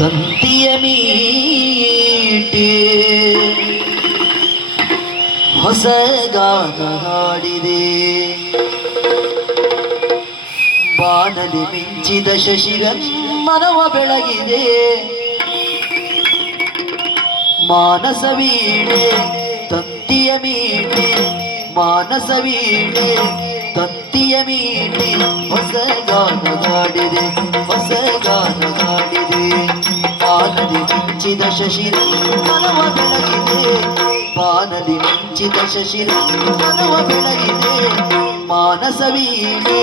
ತಂತಿಯ ಮೀಟಿ ಹೊಸ ಗಾನ ಹಾಡಿದೆ. ಬಾನಲಿ ಮಿಂಚಿದ ಶಶಿರನ್ ಮನವ ಬೆಳಗಿದೆ. ಮಾನಸ ವೀಣೆ ತಂತಿಯ ಮೀಟಿ, ಮಾನಸ ವೀಣೆ ತಂತಿಯ ಮೀಟಿ ಹೊಸ ಗಾನ ಹಾಡಿದೆ, ಹೊಸ ಗಾನ ಹಾಡಿದೆ. ಬಾನಲಿ ಮಿಂಚಿದ ಶಶಿರನ್ ಮನವ ಬೆಳಗಿದೆ. ಬಾನಲಿ ಮಿಂಚಿದ ಶಶಿರನ್ ಮನವ ಬೆಳಗಿದೆ. ಮಾನಸ ವೀಣೆ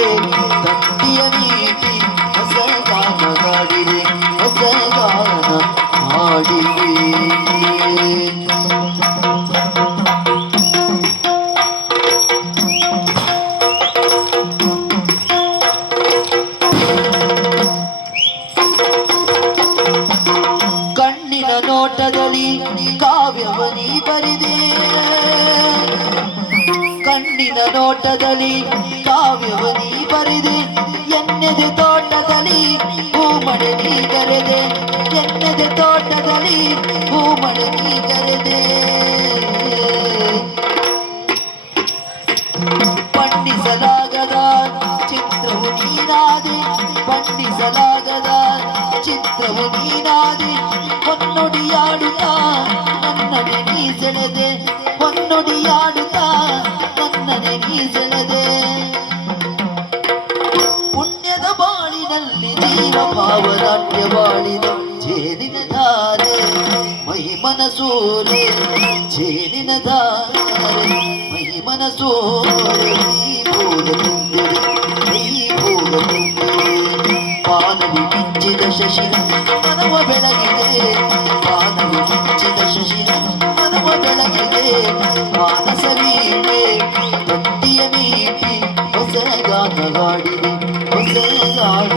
ತಂತಿಯ ಮೀಟಿ ಹೊಸ ಗಾನ ಹಾಡಿದೆ, ಹೊಸ ಗಾನ ಹಾಡಿದೆ. ಕಣ್ಣಿನ ನೋಟದಲ್ಲಿ ಕಾವ್ಯವನಿ ಬರಿದೆ. ಕಣ್ಣಿನ ನೋಟದಲ್ಲಿ ಕಾವ್ಯವನಿ ಬರಿದೆ. ಎನ್ನೆದೆ ತೋಟದಲ್ಲಿ ಹೂಮಳೆ ನೀ ಕರೆದೆ. ಎನ್ನೆದೆ ತೋಟದಲ್ಲಿ ಹೂಮಳೆ ನೀ ಕರೆದೆ. ಬಣ್ಣಿಸಲಾಗದ ಚಿತ್ರವು ನೀನಾದೆ, ಬಣ್ಣಿಸಲಾಗದ ಚಿತ್ರವು ನೀನಾದೆ. ಹೊನ್ನೊಡಿಯಾಡುತ್ತಾ ನನ್ನನೆ ನೀ ಸೆಳೆದೆ, ಹೊನ್ನೊಡಿಯಾಡುತ್ತಾ ನನ್ನನೆ ನೀ ಸೆಳೆದೆ. ಪುಣ್ಯದ ಬಾಳಿನಲ್ಲಿ ಜೀವ ಭಾವನಾಟ್ಯ ಬಾಳಿದ ಜೇನಿನ ಧಾರೆ ಮಹಿಮನ ಸೂರೆ, ಜೇನಿನ ಧಾರೆ ಮಹಿಮನ ಸೂರೆ. ನೀ ಭೋಗ ತುಂಬಿದೆ, ನೀ ಭೋಗ ತುಂಬಿದೆ. ಬಾನಲಿ ಮಿಂಚಿದ ಶಶಿರನ್ ಮನವ ಬೆಳಗಿದೆ. ಬಾನಲಿ ಮಿಂಚಿದ ಶಶಿರನ್ ಮನವ ಬೆಳಗಿದೆ. ಮಾನಸ ವೀಣೆ ತಂತಿಯ ಮೀಟಿ ಹೊಸ ಗಾನ ಹಾಡಿದೆ, ಹೊಸ ಗಾನ